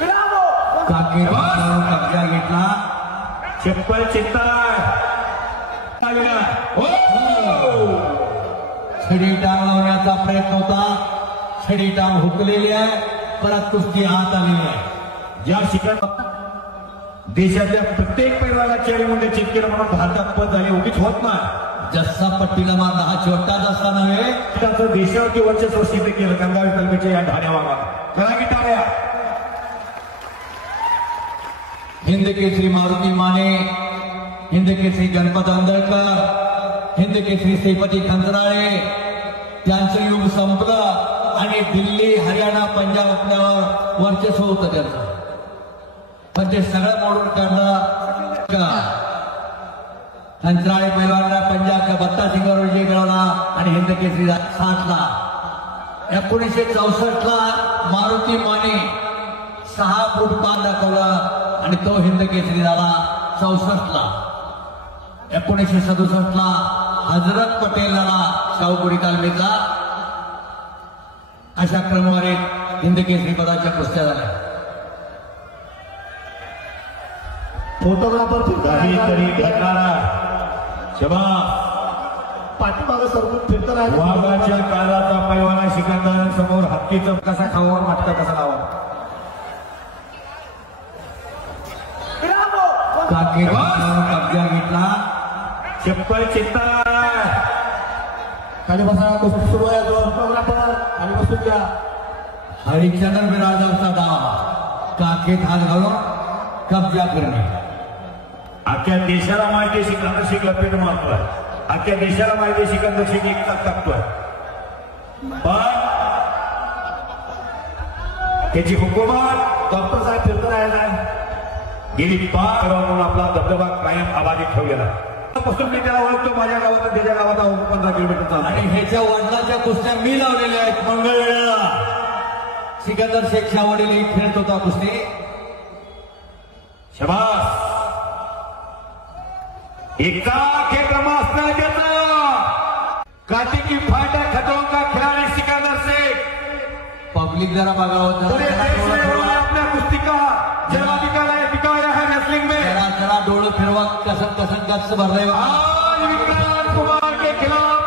काके कब्जा घेतला. चप्पल चित्तार छडी टांग लावण्याचा प्रयत्न होता. छडी टांग हुकलेली आहे. परत कुस्ती हात आलेली आहे. ज्या शिकत देशातल्या प्रत्येक पैलवानाला चेहरे मुंडे चितकेलं म्हणून भारतात पद झाले उगीच होत नाही. जसा पट्टीला मारला हा छोटा जसा नव्हे. त्याचं देशावरती वर्चस्व सिद्ध केलं गंगावी तालुक्याच्या या ढाण्या भागात. करा की टाळ्या. हिंद केसरी मारुती माने, हिंद केसरी गणपत आंदळकर, हिंद केसरी श्रीपती खंचनाळे त्यांचं युग संपलं आणि दिल्ली हरियाणा पंजाब आपल्यावर वर्चस्व होतं त्यांचं. पण ते सगळं मोडून काढलं. खंचनाळे पैलवानांना पंजाबच्या बत्ता सिंगावर विजय मिळवला आणि हिंद केसरी 60ला. 1964ला मारुती माने 6 फूट पार दाखवला आणि तो हिंद केसरी झाला 64ला. 1967ला हजरत पटेल झाला शाहूपुरी तालमीचा. अशा क्रमवारीत हिंद केसरी पदाच्या कुस्त्या झाल्या. फोटोग्राफर काहीतरी घडणारा पाठीमागं सरकून फिरत राहिला. वाघाच्या काळाचा पैलवाना सिकंदर समोर हत्तीचं कसा खावा मटका कसा लावा. काके कब्जा घेतला. चप्पल चित्तार खाली बसा. कुस्ती सुरू आहे. फोटोग्राफर खाली बसून घ्या. हरिश्चंद्र बिराजरचा डाव. काकेत हात घालून कब्जा करणे. अख्ख्या देशाला माहिती सिकंदर शेख लपेट मारतोय. अख्ख्या देशाला माहिती सिकंदर शेख एक ताक टाकतोय. पण त्याची हुकूमत डॉक्टर साहेब फिरत राहिला. गेली 5 म्हणून आपला धबधबा कायम अबाधित ठेवलेला. पासून मी त्याला ओळखतो. माझ्या गावात त्याच्या गावात 15 किलोमीटरचा. आणि ह्याच्या वडिलांच्या कुस्त्या मी लावलेल्या आहेत. मंगळवेळेला सिकंदर शेखच्या वडील खेळत होता कुस्ती. शबास. एका क्षेत्र में असणार त्याचा काटी की फाटा खतरों का खिलाड़ी सिकंदर शेख. पब्लिक जरा बघावं. पूरे देश में उन्होंने अपना कुश्ती का जलवा दिखाया है रेसलिंग में. जरा डोळ फिरवा. कसं कसं गच्च भरलंय. आज विक्रांत कुमार के खिलाफ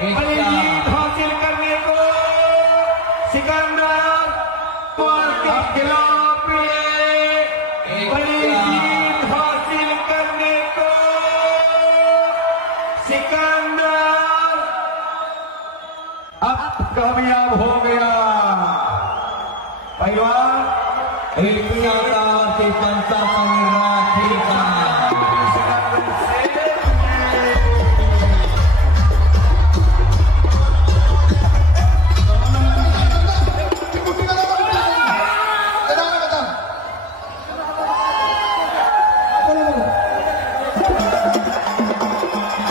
बड़ी जीत हासिल करने को सिकंदर कुमार के खिलाफ बड़ी जीत हासिल करने को सिकंदर अब कामयाब हो गया. पहलवान पंचावरती राखीचा.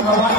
Bye.